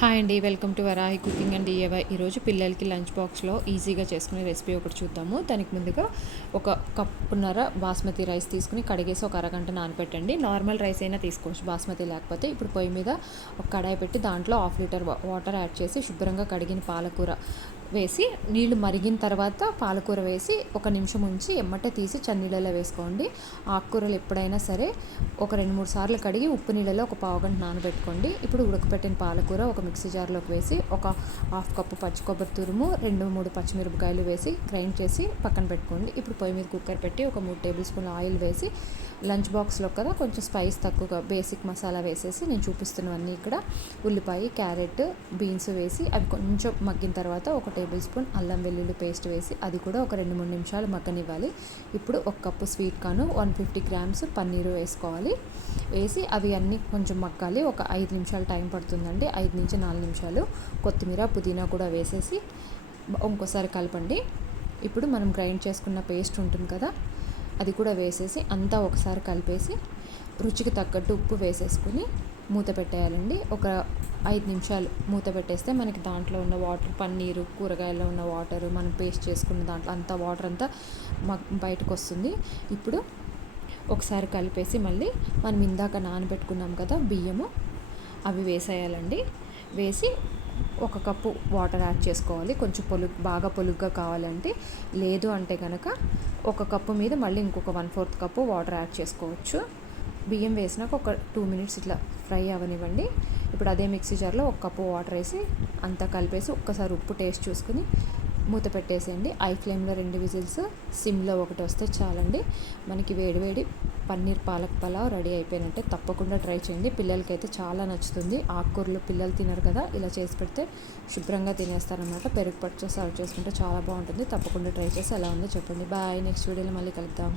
Hi అండి, welcome to Varahi cooking and DIY. ఈరోజు పిల్లలకి లంచ్ బాక్స్లో ఈజీగా చేసుకునే రెసిపీ ఒకటి చూద్దాము. దానికి ముందుగా ఒక కప్పున్నర బాస్మతి రైస్ తీసుకుని కడిగేసి ఒక అరగంట నానబెట్టండి. నార్మల్ రైస్ అయినా తీసుకోవచ్చు, బాస్మతి లేకపోతే. ఇప్పుడు పొయ్యి మీద ఒక కడాయి పెట్టి దాంట్లో 1/2 లీటర్ వాటర్ యాడ్ చేసి శుభ్రంగా కడిగిన పాలకూర వేసి నీళ్లు మరిగిన తర్వాత పాలకూర వేసి 1 నిమిషం ఉంచి ఎమ్మటే తీసి చన్నీళ్ళలో వేసుకోండి. ఆకుకూరలు ఎప్పుడైనా సరే ఒక 2-3 సార్లు కడిగి ఉప్పు నీళ్ళలో ఒక పావు గంట నానబెట్టుకోండి. ఇప్పుడు ఉడకపెట్టిన పాలకూర ఒక మిక్సీ జార్లోకి వేసి ఒక 1/2 కప్పు పచ్చి కొబ్బరి తురుము, 2-3 పచ్చిమిరపకాయలు వేసి గ్రైండ్ చేసి పక్కన పెట్టుకోండి. ఇప్పుడు పొయ్యి మీద కుక్కర్ పెట్టి ఒక 3 టేబుల్ స్పూన్ల ఆయిల్ వేసి లంచ్ బాక్స్లో కదా కొంచెం స్పైస్ తక్కువగా బేసిక్ మసాలా వేసేసి నేను చూపిస్తున్నవన్నీ ఇక్కడ ఉల్లిపాయ, క్యారెట్, బీన్స్ వేసి అవి కొంచెం మగ్గిన తర్వాత ఒక టేబుల్ స్పూన్ అల్లం వెల్లుల్లి పేస్ట్ వేసి అది కూడా ఒక 2-3 నిమిషాలు మగ్గనివ్వాలి. ఇప్పుడు 1 cup sweet corn, 150 grams paneer వేసుకోవాలి. వేసి అవి అన్నీ కొంచెం మగ్గాలి. ఒక 5 నిమిషాలు టైం పడుతుందండి, 5-4 నిమిషాలు. కొత్తిమీర, పుదీనా కూడా వేసేసి ఇంకోసారి కలపండి. ఇప్పుడు మనం గ్రైండ్ చేసుకున్న పేస్ట్ ఉంటుంది కదా, అది కూడా వేసేసి అంతా ఒకసారి కలిపేసి రుచికి తగ్గట్టు ఉప్పు వేసేసుకుని మూత పెట్టేయాలండి. ఒక 5 నిమిషాలు మూత పెట్టేస్తే మనకి దాంట్లో ఉన్న వాటర్, పన్నీరు, కూరగాయల్లో ఉన్న వాటర్, మనం పేస్ట్ చేసుకున్న దాంట్లో అంతా వాటర్ అంతా బయటకు వస్తుంది. ఇప్పుడు ఒకసారి కలిపేసి మళ్ళీ మనం ఇందాక నానబెట్టుకున్నాం కదా బియ్యము, అవి వేసేయాలండి. వేసి 1 కప్పు వాటర్ యాడ్ చేసుకోవాలి. కొంచెం బాగా పొలుగ్గా కావాలంటే, లేదు అంటే కనుక 1 కప్పు మీద మళ్ళీ ఇంకొక 1/4 కప్పు వాటర్ యాడ్ చేసుకోవచ్చు. బియ్యం వేసినాక ఒక 2 మినిట్స్ ఇట్లా ఫ్రై అవ్వనివ్వండి. ఇప్పుడు అదే మిక్సీ జార్లో 1 కప్పు వాటర్ వేసి అంతా కలిపేసి ఒక్కసారి ఉప్పు టేస్ట్ చూసుకుని మూత పెట్టేసేయండి. ఐ ఫ్లేమ్లో 2 విజిల్స్, సిమ్లో 1 వస్తే చాలండి. మనకి వేడివేడి పన్నీర్ పాలక్ పలావ్ రెడీ అయిపోయినట్టే. తప్పకుండా ట్రై చేయండి, పిల్లలకైతే చాలా నచ్చుతుంది. ఆకుకూరలు పిల్లలు తినరు కదా, ఇలా చేసి పెడితే శుభ్రంగా తినేస్తారనమాట. పెరుగు పట్టుతో సర్వ్ చేసుకుంటే చాలా బాగుంటుంది. తప్పకుండా ట్రై చేసి ఎలా ఉందో చెప్పండి. బాయ్, నెక్స్ట్ వీడియోలో మళ్ళీ కలుద్దాం.